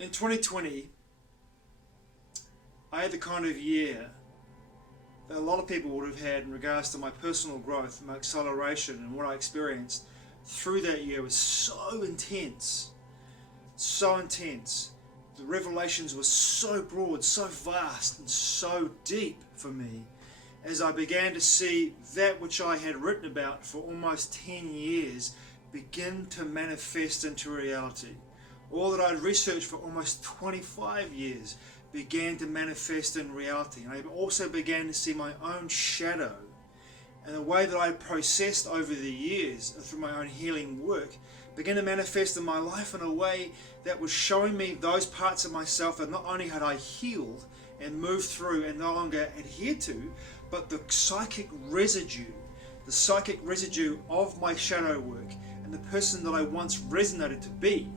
In 2020, I had the kind of year that a lot of people would have had in regards to my personal growth, my acceleration, and what I experienced through that year was so intense. So intense. The revelations were so broad, so vast, and so deep for me as I began to see that which I had written about for almost 10 years begin to manifest into reality. All that I'd researched for almost 25 years began to manifest in reality. And I also began to see my own shadow and the way that I processed over the years through my own healing work began to manifest in my life in a way that was showing me those parts of myself that not only had I healed and moved through and no longer adhered to, but the psychic residue of my shadow work and the person that I once resonated to be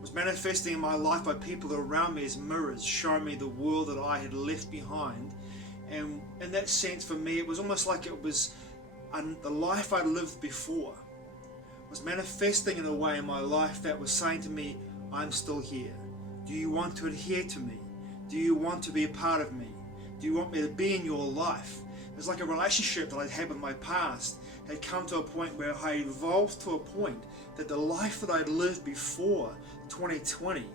was manifesting in my life by people around me as mirrors, showing me the world that I had left behind. And in that sense, for me, it was almost like it was the life I'd lived before was manifesting in a way in my life that was saying to me, I'm still here. Do you want to adhere to me? Do you want to be a part of me? Do you want me to be in your life? It was like a relationship that I'd had with my past had come to a point where I evolved to a point that the life that I'd lived before 2020,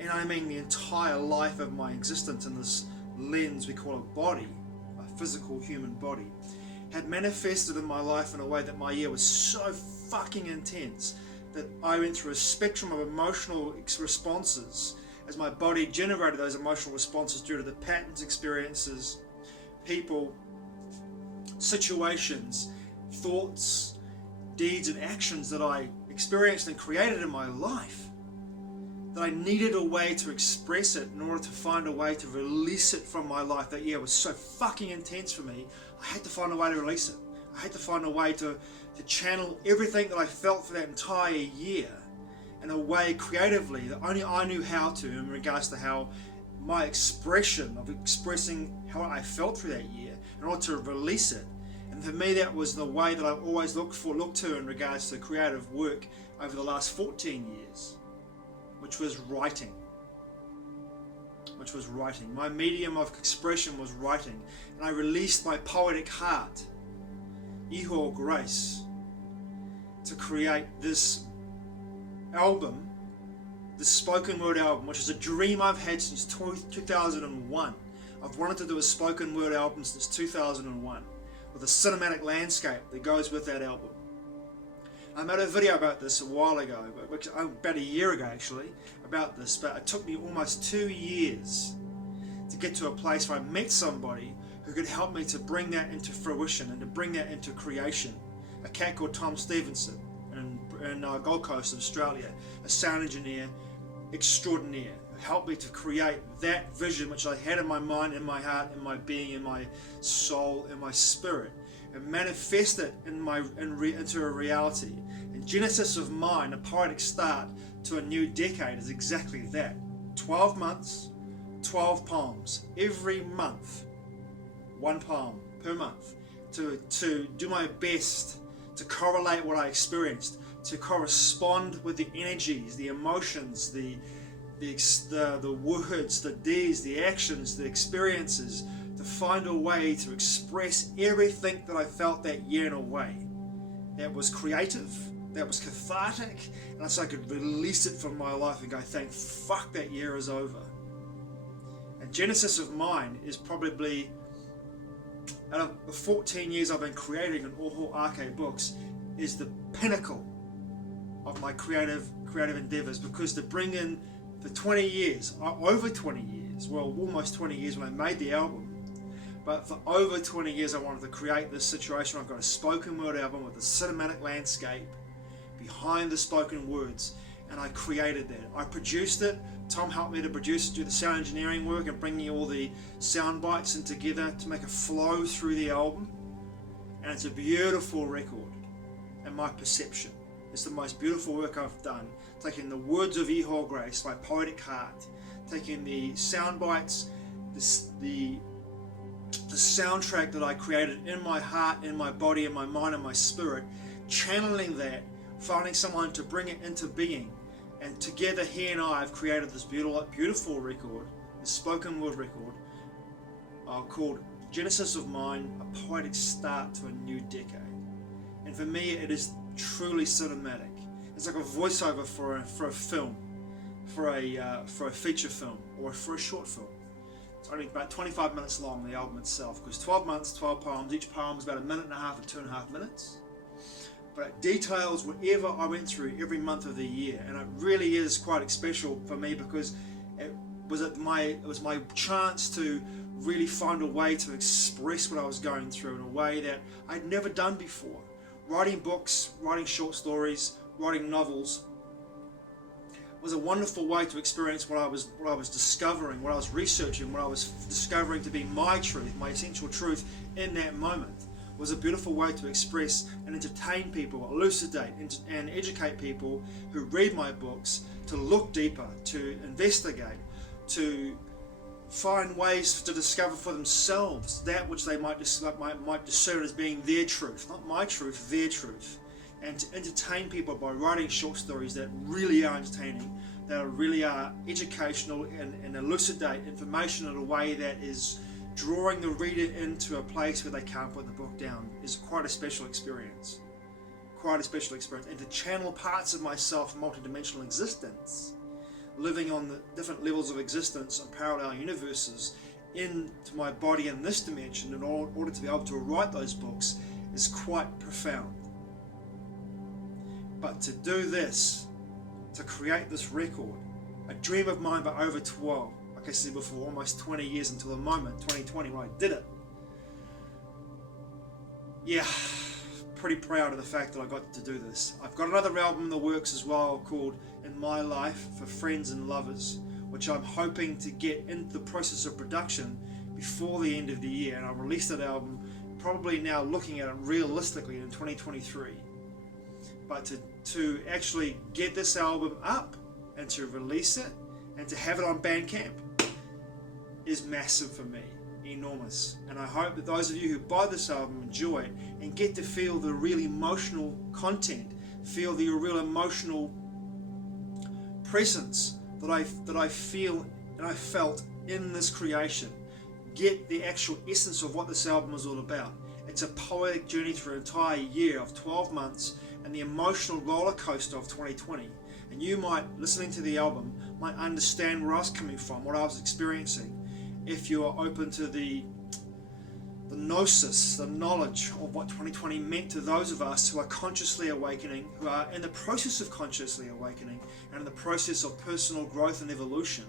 and I mean the entire life of my existence in this lens we call a body, a physical human body, had manifested in my life in a way that my year was so fucking intense that I went through a spectrum of emotional responses as my body generated those emotional responses due to the patterns, experiences, people, situations, thoughts, deeds and actions that I experienced and created in my life, that I needed a way to express it in order to find a way to release it from my life. That year was so fucking intense for me. I had to find a way to release it. I had to find a way to channel everything that I felt for that entire year in a way creatively that only I knew how to, in regards to how my expression of expressing how I felt through that year in order to release it. And for me, that was the way that I've always looked to in regards to creative work over the last 14 years, which was writing. My medium of expression was writing, and I released my poetic heart, ihor grace, to create this album, this spoken word album, which is a dream I've had since 2001. I've wanted to do a spoken word album since 2001 with a cinematic landscape that goes with that album. I made a video about this a while ago, about a year ago actually, about this, but it took me almost 2 years to get to a place where I met somebody who could help me to bring that into fruition and to bring that into creation. A cat called Tom Stephenson in Gold Coast, Australia, a sound engineer extraordinaire, who helped me to create that vision which I had in my mind, in my heart, in my being, in my soul, in my spirit, and manifest it into a reality. And Genesis of Mine, a poetic start to a new decade, is exactly that. 12 months, 12 poems. Every month, one poem per month. To do my best to correlate what I experienced, to correspond with the energies, the emotions, the words, the deeds, the actions, the experiences, to find a way to express everything that I felt that year in a way that was creative, that was cathartic, and so I could release it from my life and go, thank fuck that year is over. And Genesis of Mine is probably, out of the 14 years I've been creating in Oho Ake books, is the pinnacle of my creative endeavors, because to bring in for 20 years, over 20 years, well, almost 20 years when I made the album, but for over 20 years I wanted to create this situation. I've got a spoken word album with a cinematic landscape behind the spoken words, and I created that. I produced it. Tom helped me to produce it, do the sound engineering work and bringing all the sound bites in together to make a flow through the album. And it's a beautiful record in my perception. It's the most beautiful work I've done, taking the words of ihor grace, my poetic heart, taking the sound bites, the soundtrack that I created in my heart, in my body, in my mind, and my spirit, channeling that, finding someone to bring it into being, And together he and I have created this beautiful record, the spoken word record, called Genesis of Mine, A Poetic Start to a New Decade. And for me it is truly cinematic. It's like a voiceover for a film, for a feature film, or for a short film. It's only about 25 minutes long, the album itself, because 12 months, 12 poems, each poem is about 1.5 minutes to 2.5 minutes. But it details whatever I went through every month of the year, and it really is quite special for me, because it was my chance to really find a way to express what I was going through in a way that I'd never done before. Writing books, writing short stories, writing novels was a wonderful way to experience what I was discovering, what I was researching, what I was discovering to be my truth, my essential truth in that moment. It was a beautiful way to express and entertain people, elucidate and educate people who read my books, to look deeper, to investigate, to find ways to discover for themselves that which they might discern as being their truth, not my truth, their truth. And to entertain people by writing short stories that really are entertaining, that really are educational, and elucidate information in a way that is drawing the reader into a place where they can't put the book down, is quite a special experience. Quite a special experience. And to channel parts of myself in multidimensional existence, living on the different levels of existence and parallel universes, into my body in this dimension in order to be able to write those books, is quite profound. But to do this, to create this record, a dream of mine for over 12, like I said before, almost 20 years until the moment, 2020, when I did it. Yeah, pretty proud of the fact that I got to do this. I've got another album in the works as well called In My Life for Friends and Lovers, which I'm hoping to get into the process of production before the end of the year, and I'll release that album probably now looking at it realistically in 2023. But to actually get this album up and to release it and to have it on Bandcamp is massive for me, enormous. And I hope that those of you who buy this album enjoy it and get to feel the real emotional content, feel the real emotional presence that I feel and I felt in this creation. Get the actual essence of what this album is all about. It's a poetic journey through an entire year of 12 months and the emotional roller coaster of 2020. And you might, listening to the album, might understand where I was coming from, what I was experiencing, if you are open to the gnosis, the knowledge of what 2020 meant to those of us who are consciously awakening, who are in the process of consciously awakening, and in the process of personal growth and evolution.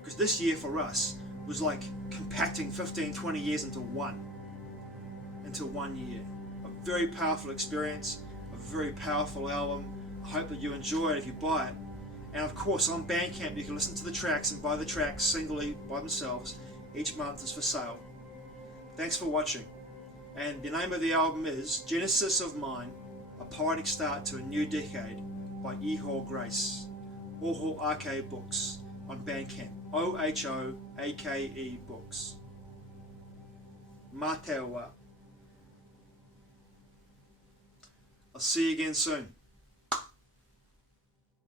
Because this year for us was like compacting 15, 20 years into one year. A very powerful experience, a very powerful album. I hope that you enjoy it if you buy it. And of course on Bandcamp you can listen to the tracks and buy the tracks singly by themselves. Each month is for sale. Thanks for watching. And the name of the album is Genesis of Mine, A Poetic Start to a New Decade by Ihor Grace. Oho Ake Books on Bandcamp. OHOAKE Books. Matewa. I'll see you again soon.